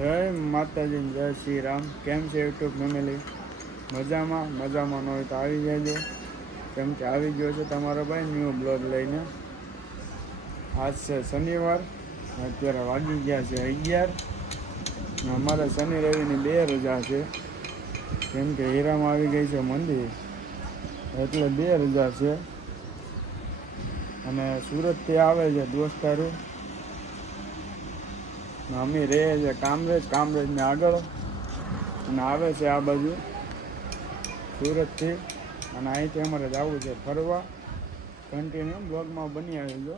જય માતાજી, જય શ્રી રામ. કેમ છે યુટ્યુબ ફેમિલી? મજામાં ન હોય તો આવી જજો, કેમ કે આવી ગયો છે તમારો ભાઈ ન્યૂ બ્લોગ લઈને. આજ છે શનિવાર, અત્યારે વાગી ગયા છે 11. અમારે શનિ રવિની 2 રજા છે, કેમ કે હીરામાં આવી ગઈ છે મંદિર, એટલે 2 રજા છે. અને સુરતથી આવે છે દોસ્તારો, અમે રહે છે કામરેજને આગળ, અને આવે છે આ બાજુ સુરતથી. અને અહીંથી અમારે જવું છે ફરવા. કન્ટિન્યુ બ્લોગમાં બની આવેલો,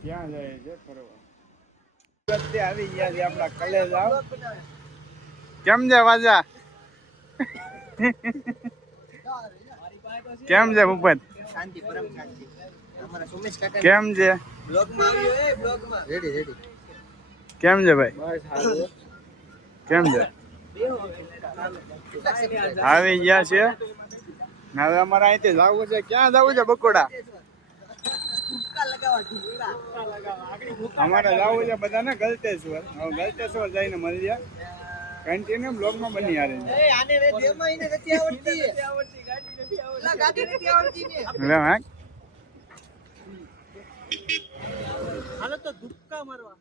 ક્યાં જાય છે ફરવા. સુરતથી આવી ગયા છે આપણા કલેજ. આવ કેમ છે વાજા? કેમ છે ભૂપત? શાંતિ, પરમ શાંતિ. અમારા સુમેશ કાકા કેમ છે? બ્લોગમાં આવ્યો. બ્લોગમાં રેડી. કેમ છે ભાઈ? કેમ છે? આવી ગયા છે. હવે અમારે અહીંથી જવું છે. ક્યાં જવું છે બકોડા? અમારે જવું છે બધાને ગલતેશ્વર. હવે ગલતેશ્વર જઈને મળીએ. કન્ટિન્યુ બ્લોગમાં બની આવે છે. હાલો તો ધુક્કા મારવા.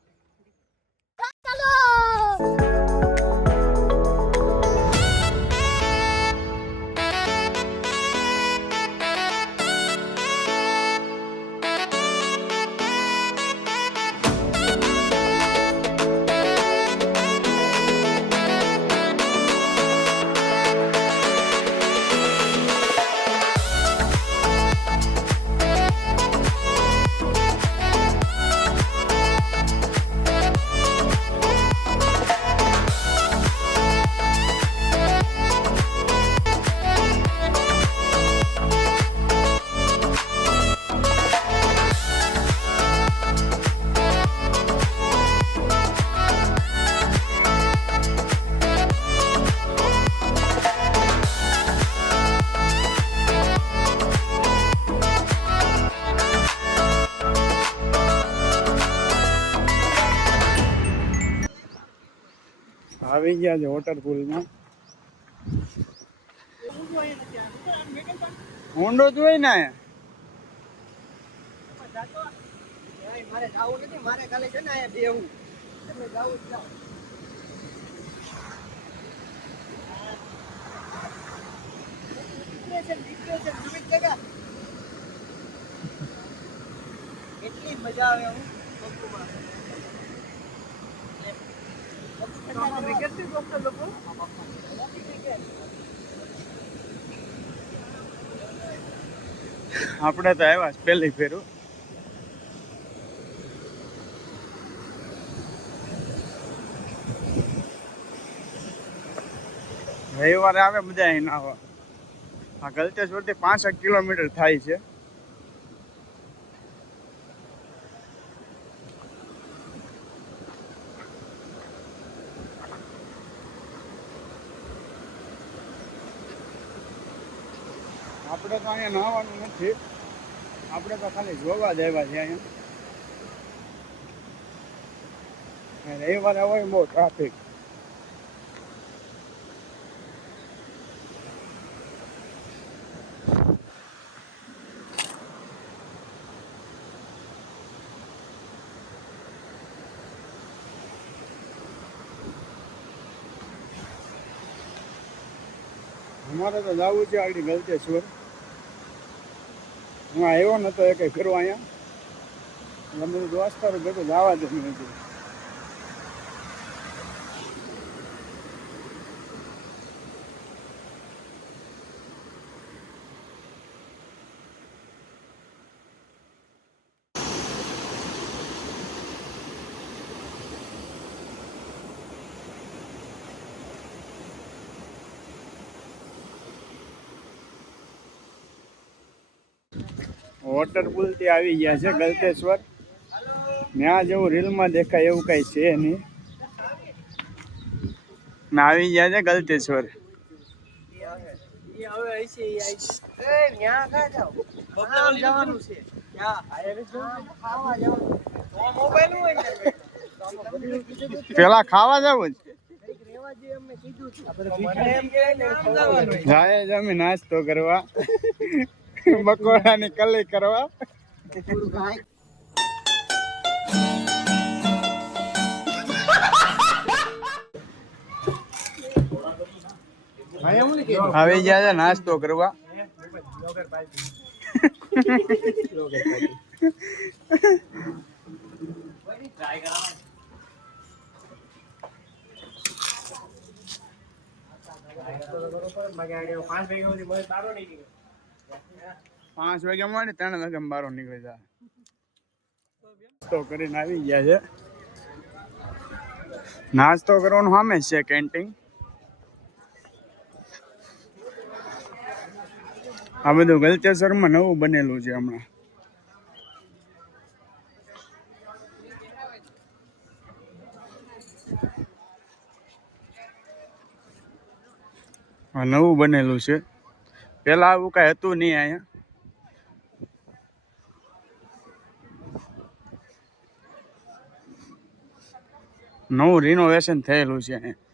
આવી ગયા છે વોટરપૂલમાં. ઊંડો જોઈ ને મારે જાવું નથી, મારે કાલે છે ને અહીંયા બેહવું એટલે જાવું જ જાવ. એટલી મજા આવે હું બકુમાં. આપણે તો આવ્યા પહેલી ફેરું. રવિવારે આવે મજા અહીં નાવા. આ ગલતેશ્વરથી 65 કિલોમીટર થાય છે. આપણે તો અહીંયા નાહવાનું નથી, આપણે તો ખાલી જોવા જ આવ્યા છે. અહીંયા રવિવારે હોય બહુ ટ્રાફિક. અમારે તો જવું છે આગળ ગલતેશ્વર. હું આવ્યો નતો એ કંઈ ફરવા અહીંયા. અમે દોસ્તારો બધું જવા જ નથી. વોટરપૂલ થી આવી ગયા છે ગલતેશ્વર. ત્યાં જેવું રીલમાં દેખાય એવું કઈ છે નહીં. આવી ગયા છે ગલતેશ્વર. જવાનું છે. મોબાઈલ હોય પેલા ખાવા જવું જ રહેવા દે એમ મેં કીધું હતું. એમ કે આમ જવાનું. જાય જ અમે નાસ્તો કરવા બકોડાની કલી કરવા. થોડું ખાય. આવી ગયા છે નાસ્તો કરવા. પાંચ વાગ્યા મળે 3 વાગ્યા બારો નીકળી જાય. નાસ્તો કરીને આવી ગયા છે. નાસ્તો કરવાનું સામે જ છે કેન્ટીન. આ બધું ગલતેશ્વરમાં નવું બનેલું છે હમણાં. હા, નવું બનેલું છે. પેલા આવું કઈ હતું નહીં અહીંયા. નવું રિનોવેશન થયેલું છે અહીંયા.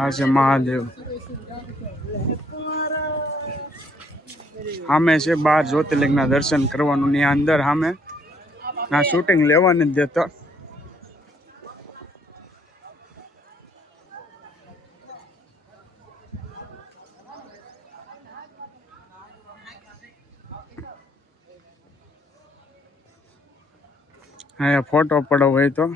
આ છે મહાદેવ. સામે છે 12 જ્યોતિર્લિંગના દર્શન કરવાનું. ની અંદર સામે ના શૂટિંગ લેવાની જ દેતો. અહીંયા ફોટો પડવો હોય તો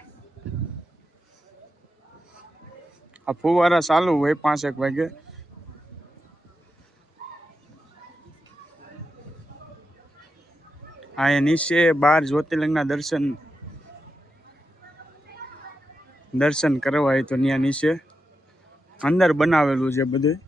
આ ફુવારા ચાલુ હોય 5-1 વાગે. અહીંયા નીચે 12 જ્યોતિર્લિંગના દર્શન કરવા હોય તો ત્યાં નીચે અંદર બનાવેલું છે બધું.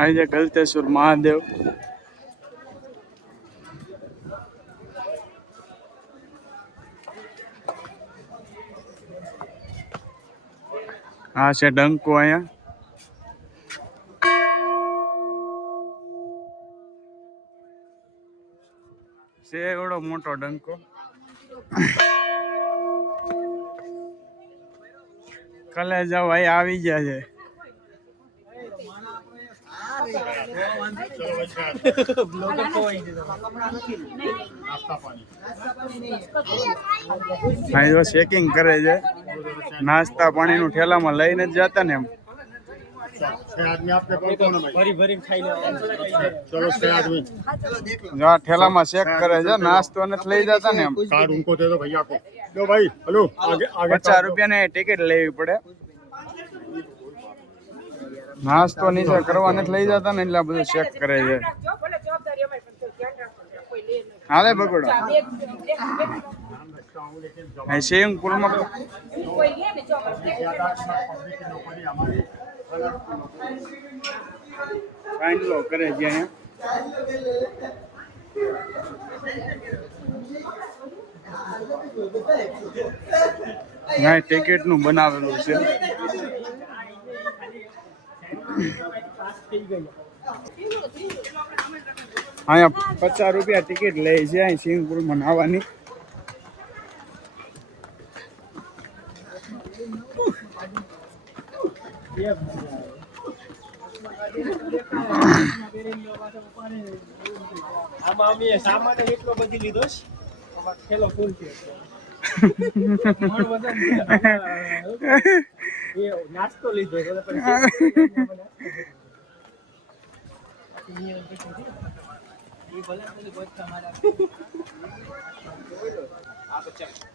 આ છે ગલતેશ્વર મહાદેવ. આ છે ડંકો. અહીંયા છે એવડો મોટો ડંકો. કલે જાવ અહીં આવી ગયા છે. અહીં જો ચેકિંગ કરે છે. નાસ્તા પાણીનું ઠેલામાં લઈને જ જતા ને એમ. જો આ ઠેલામાં ચેક કરે છે. નાસ્તો નથી લઈ જતા ને એમ. 50 રૂપિયાની ટિકિટ લેવી પડે. નાસ્તો નીચે કરવા નથી લઈ જતા ને એટલે બધું ચેક કરે છે. હાલે બગડો. સ્વિમિંગ પુલમાં ફાઇનલો કરે છે અહીંયા. ટિકિટ નું બનાવેલું છે. અહીંયા 50 રૂપિયા ટિકિટ લે છે અહીં સ્વિમિંગ પુલમાં નાહવાની. આમાં અમે સામાન એટલો બધી લીધો છે. અમારો થેલો ફૂલ છે. મણ વજન છે. એ નાસ્તો લીધો એટલે પણ નાસ્તો કર્યો.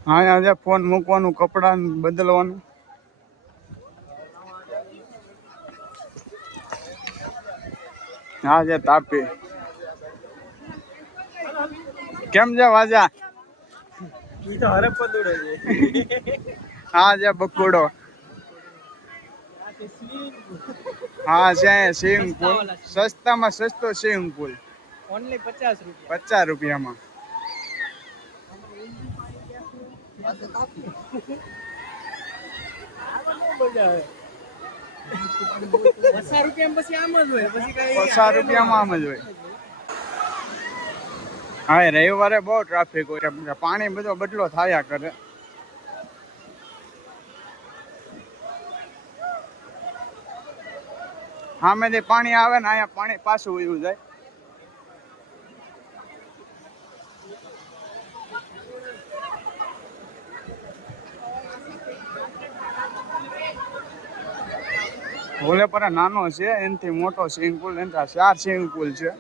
હા આજે ફોન મૂકવાનું, કપડા બદલવાનું. હા જે તાપી કેમ છે વાજા? ઈ તો હરપ પદુડો છે. હા જે બકુડો. હા છે સ્વિમિંગ પુલ, સસ્તામાં સસ્તો સ્વિમિંગ પુલ, ઓનલી 50 રૂપિયા. 50 રૂપિયામાં. ₹50 પછી આમ જ હોય, પછી કઈ 50 રૂપિયામાં આમ જ હોય. હા રવિવારે બહુ ટ્રાફિક હોય, પાણી બધો બદલો થાયા કરે. સામેથી પાણી આવે ને અહીંયા પાણી પાછું વયું જાય. ઓલે પર નાનો છે, એનાથી મોટો સ્વિમિંગ પુલ, એના 4 સ્વિમિંગ પુલ છે.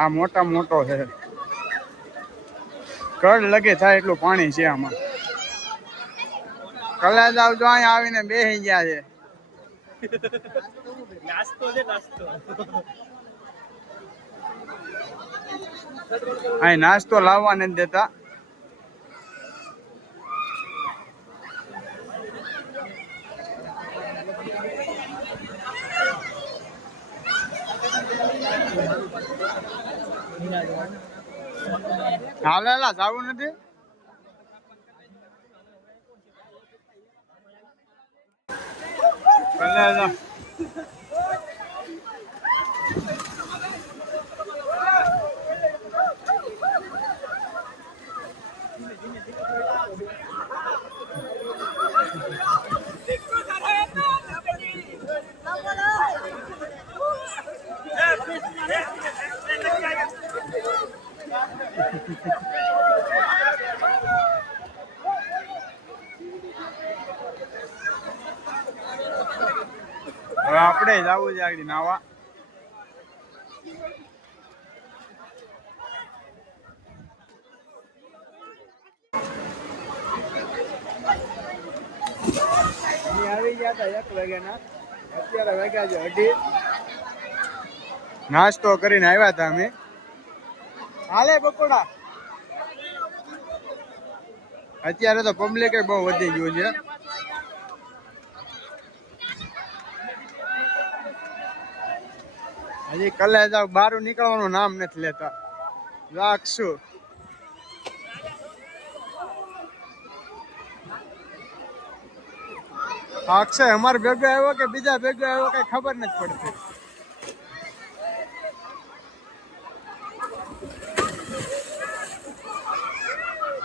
આ મોટા મોટો છે, કડ લગે થાય એટલું પાણી છે આમાં. કલાજ આવજો, અહીંયા આવીને બેસી ગયા છે. નાસ્તો છે, નાસ્તો. અહીં નાસ્તો લાવવા નથી દેતા. હાલેલા જાવું નથી. હવે આપણે જવું છે આગળ નાવા. આવી ગયા હતા 1 વાગ્યાના, અત્યારે વાગ્યા છે 2:30. નાસ્તો કરીને આવ્યા હતા અમે. હાલે પકોડા. અત્યારે તો પબ્લિક બહુ વધી ગયું છે. હજી કલાક બહાર નીકળવાનું નામ નથી લેતા. રાખશું. અક્ષય અમારે ભેગો આવ્યો કે બીજા ભેગો આવ્યો કઈ ખબર નથી પડતી.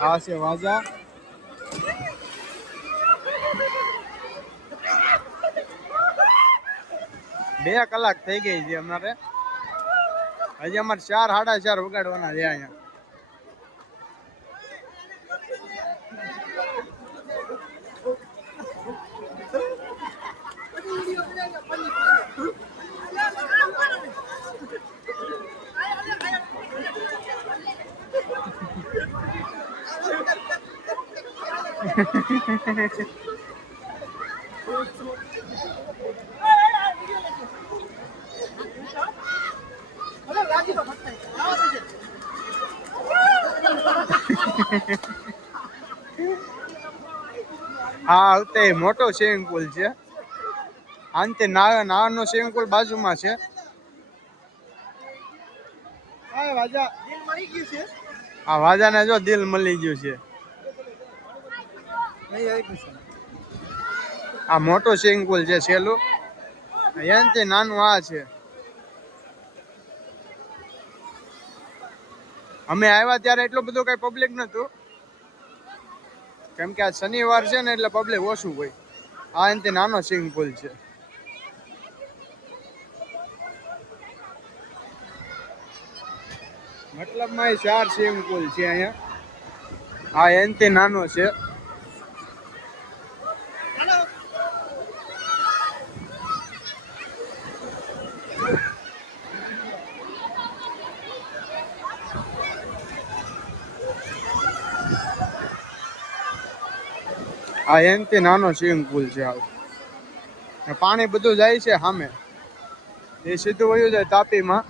આ છે વાજા. બે કલાક થઈ ગઈ છે અમારે. હજી અમારે 4 સાડા 4 વગાડવાના છે અહીંયા. હા આવતે મોટો સ્વિમિંગ પુલ છે. આનથી નાનો સ્વિમિંગ પુલ બાજુમાં છે. આ વાજાને જો દિલ મળી ગયું છે. આ મોટો સ્વિમિંગ પુલ છે છેલ્લું. એનાથી નાનું આ છે. અમે આવ્યા ત્યારે એટલું બધું કઈ પબ્લિક નતું, કેમ કે આ શનિવાર છે ને એટલે પબ્લિક ઓછું હોય. આ એનાથી નાનો સ્વિમિંગ પુલ છે. મતલબમાં 4 સ્વિમિંગ પુલ છે અહીંયા. આ એનાથી નાનો છે. આ એનથી નાનો સ્વિમિંગ પુલ છે આવ. પાણી બધું જાય છે સામે, એ સીધું વયું જાય તાપીમાં.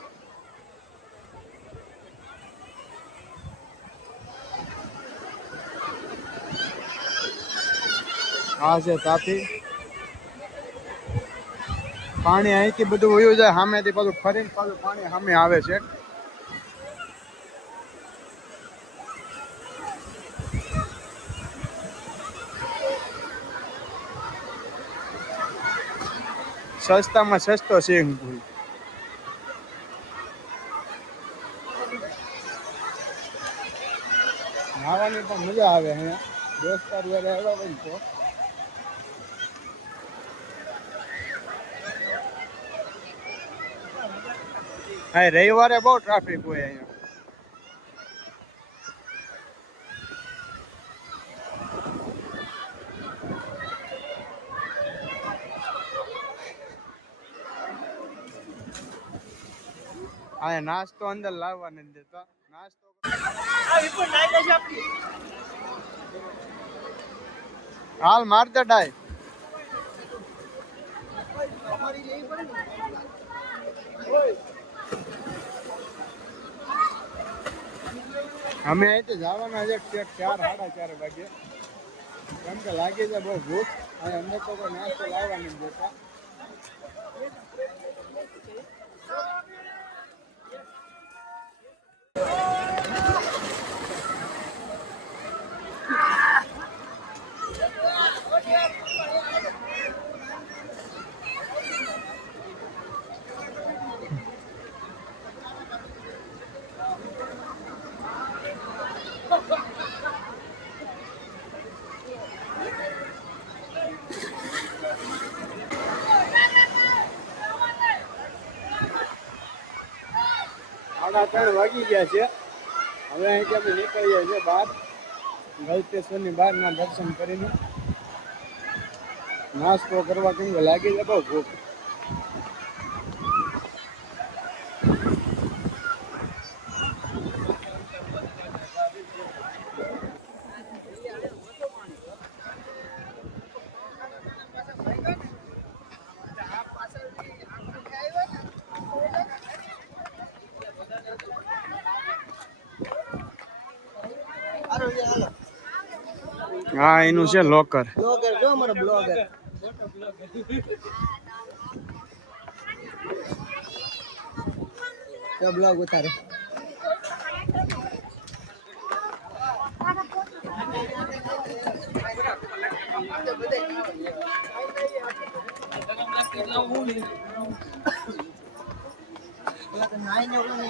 આ છે તાપી. પાણી અહીંથી બધું વયું જાય સામેથી, પાછું ફરીને પાછું પાણી સામે આવે છે. સસ્તામાં સસ્તો સ્વિમિંગ પુલ. નાવાની પણ મજા આવે અહીંયા, દોસ્તાર વાળા આવ્યા હોય ને તો. હા, રવિવારે બહુ ટ્રાફિક હોય અહીંયા. હા, નાસ્તો અંદર લાવવા નથી દેતા. નાસ્તો હાલ મારતે ડાય. અમે અહીંથી જવાના છે 4-4:30 વાગે, કેમ કે લાગી જાય બહુ ભૂખ. અને અંદર તો કોઈ નાસ્તો લાવવા નથી દેતા. સાડા 3 વાગી ગયા છે. હવે અહીંથી અમે નીકળીએ છીએ બહાર, ગલતેશ્વરની બહારના દર્શન કરીને નાસ્તો કરવા, કેમ કે લાગી જાય બહુ ભૂખ. હા, એનું છે લોકર. બ્લોગર જો અમારો બ્લોગર. તો બ્લોગ ઉતારે.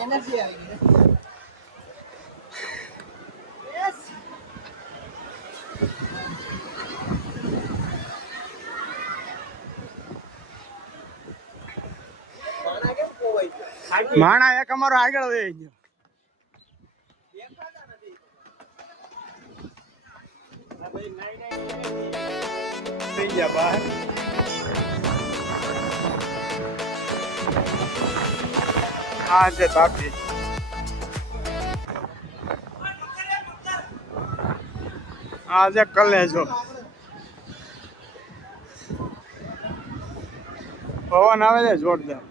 એનર્જી આવી ગઈ. માણા એક અમારો આગળ વહી ગયો. થઈ ગયા બહાર. આ છે તાપી. આ છે કલેજો. પવન આવે છે જોરદાર.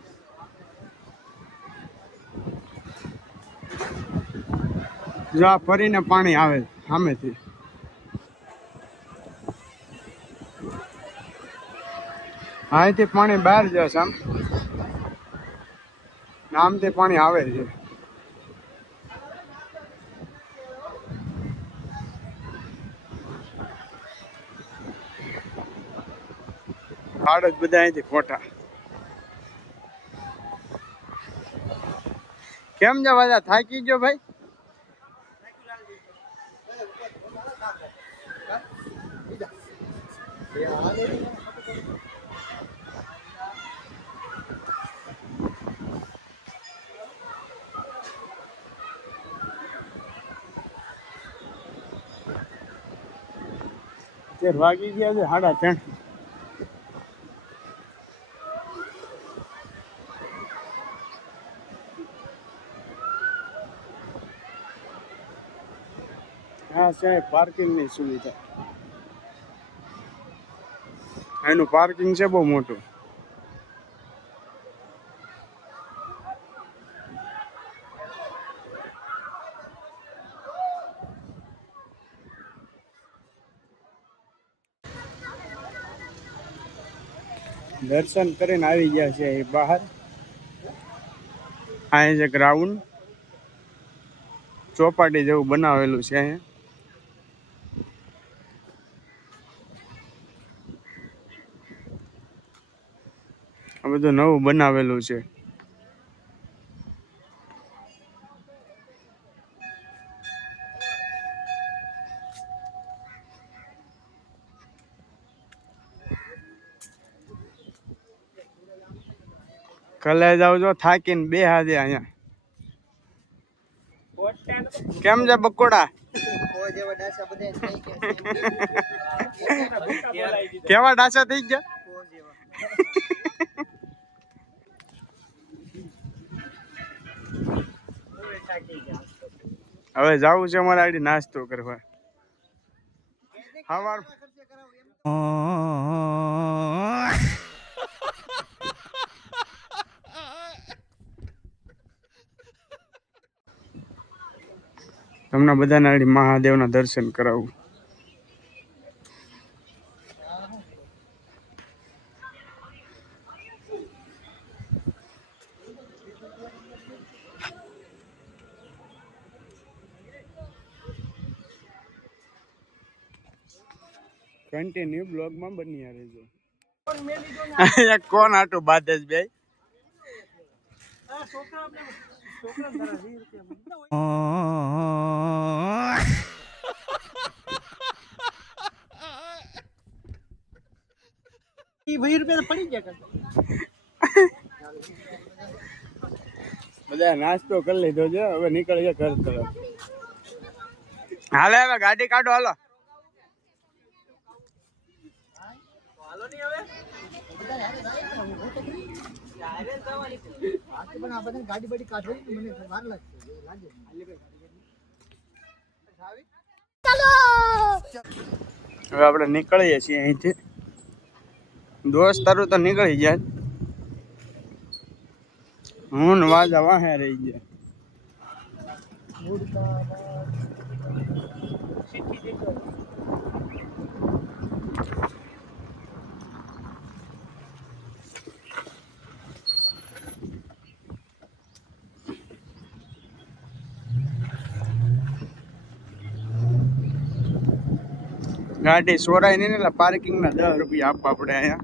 જો આ ફરીને પાણી આવે સામેથી. અહીંથી પાણી બહાર જશે આમ, આમથી પાણી આવે છે. હાડ જ બધા અહીંથી ખોટા. કેમ છે બધા, થાકી ગયો ભાઈ? વાગી ગયા છે 3:30. હા છે પાર્કિંગની સુવિધા. એનું પાર્કિંગ છે બહુ મોટું. દર્શન કરીને આવી ગયા છે અહીં બહાર. અહીં છે ગ્રાઉન્ડ, ચોપાટી જેવું બનાવેલું છે અહીંયા. આ બધું નવું બનાવેલું છે. કલે જાવ જો થાકીને બે હાજે અહીંયા. કેમ છે બકોડા? કેવા ડાસા થઈ ગયા? હવે જવું છે અમારે આડી નાસ્તો કરવા. સવાર તમને બધાને આડી મહાદેવના દર્શન કરાવું. કન્ટિન્યુ બ્લોગમાં બની રહેજો. કોણ આટું બાદ જ બે બધા નાસ્તો કરી લીધો છે. હવે નીકળીએ ઘર તરફ. હાલે હવે ગાડી કાઢો હાલો. હવે આપણે નીકળીએ છીએ અહીંથી. દોસ્તારું તો નીકળી જાય, હું ને વાજા વાહે રહી ગયા. ગાડી સોરાય નહીં એટલે પાર્કિંગ ના 10 રૂપિયા આપવા પડે અહીંયા.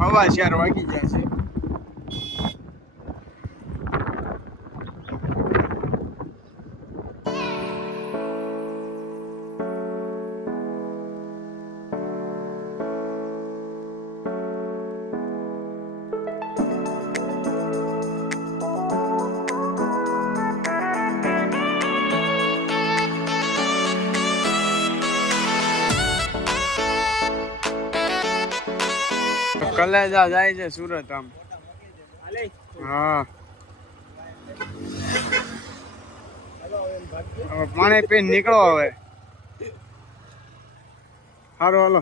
હવા 4 વાગી જશે. કલેજા જાય છે સુરત આમ. હા હવે પાણી પીને નીકળો હવે. સારું હાલો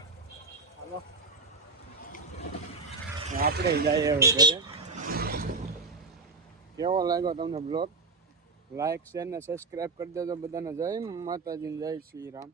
આપણે જઈએ હવે ઘરે. કેવો લાગ્યો તમને બ્લોગ? લાઈક શેર ને સબસ્ક્રાઈબ કરી દેજો બધાને. જય માતાજી, જય શ્રી રામ.